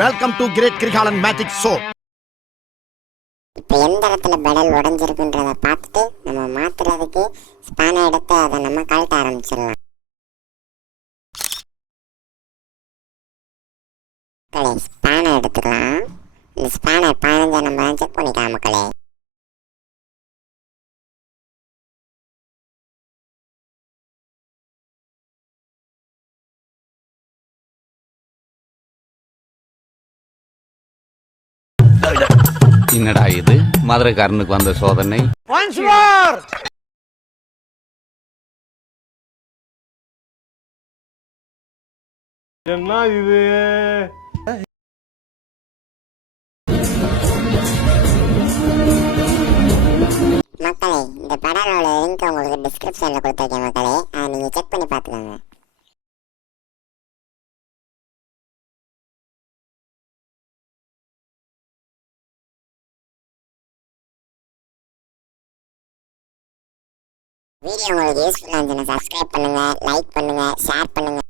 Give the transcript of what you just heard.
Welcome to great Kirikalan magic show. இப்போ எந்த இடத்துல பெடல் உடஞ்சிருக்குன்றதை பார்த்துட்டு நம்ம மாற்றுறதுக்கு ஸ்பேனை எடுத்து அதை நம்ம கழட்ட ஆரம்பிச்சிடலாம். மக்களே, ஸ்பேனை எடுத்துக்கலாம். இந்த ஸ்பேனை 15 நம்பர் செக் பண்ணிக்கலாம் மக்களே. என்னடா இது மதுரைக்காரனுக்கு வந்த சோதனை? என்ன இது? மக்களே, இந்த படலோட லிங்க் உங்களுக்கு டிஸ்கிரிப்ஷனில் கொடுத்துருக்கேன் மக்களே, அதை நீங்கள் செக் பண்ணி பார்த்துக்கோங்க. வீடியோ உங்களுக்கு யூஸ்ஃபுல்லாக இருந்துச்சுன்னா சப்ஸ்கிரைப் பண்ணுங்கள், லைக் பண்ணுங்கள், ஷேர் பண்ணுங்கள்.